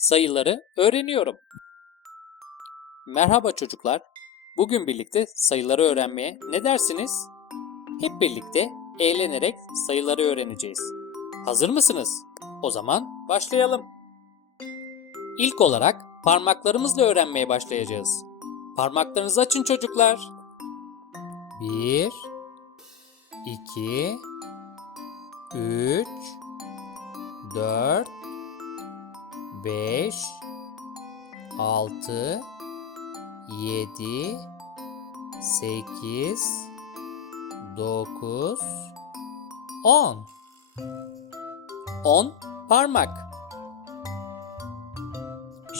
sayıları öğreniyorum. Merhaba çocuklar. Bugün birlikte sayıları öğrenmeye ne dersiniz? Hep birlikte eğlenerek sayıları öğreneceğiz. Hazır mısınız? O zaman başlayalım. İlk olarak parmaklarımızla öğrenmeye başlayacağız. Parmaklarınızı açın çocuklar. 1 2 3 4 5 6 7 8 9 10 10 parmak.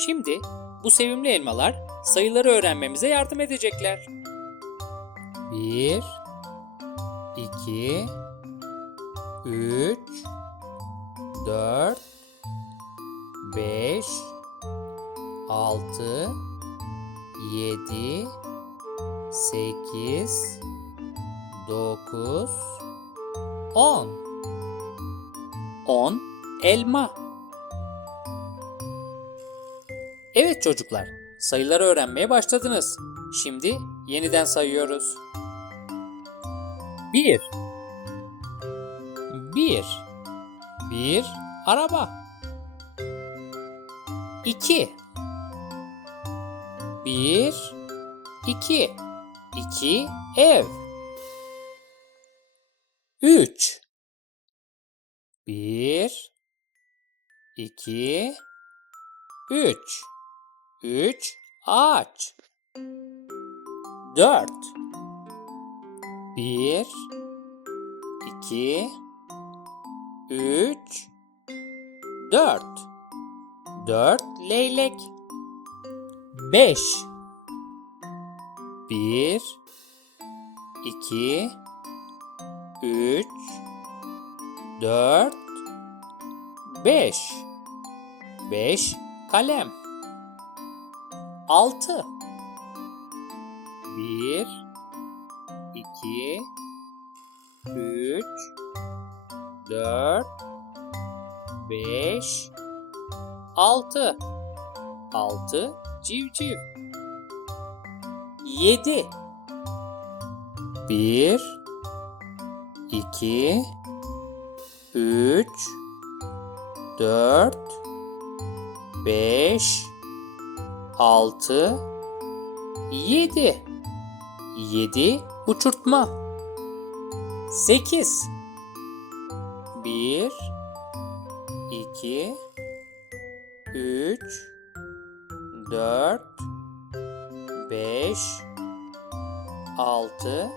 Şimdi bu sevimli elmalar sayıları öğrenmemize yardım edecekler. 1 2 3 4 5 6 7 8 9 10 10 elma. Evet çocuklar, sayıları öğrenmeye başladınız. Şimdi yeniden sayıyoruz. 1 1 1 araba 2 1 2 2 ev. 3 1 2 3 3 ağaç. 4 1 2 3 4 4 leylek. 5 1 2 3 4 5 5 kalem. 6 1 2 3 4 5 6 6 civciv 7 1 2 3 4 5 6 7 7 uçurtma. 8 1 2 3 4 5 6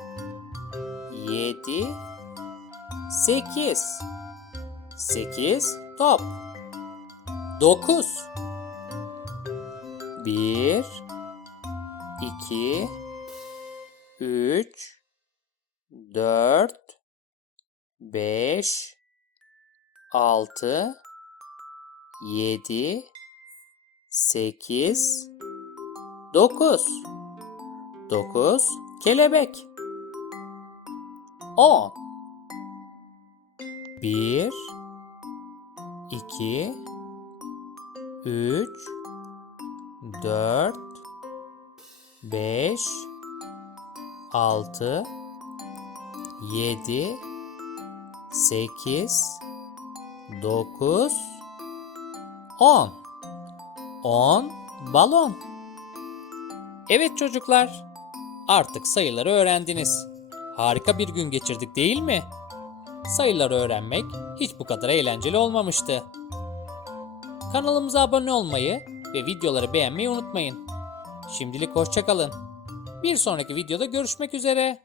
7 8 8 top. 9 1 2 3 4 5 6 7 8 9 9 kelebek. 10 1 2 3 4 5 6 7 8 9 10 10 balon Evet çocuklar artık sayıları öğrendiniz. Harika bir gün geçirdik değil mi? Sayıları öğrenmek hiç bu kadar eğlenceli olmamıştı. Kanalımıza abone olmayı ve videoları beğenmeyi unutmayın. Şimdilik hoşçakalın. Bir sonraki videoda görüşmek üzere.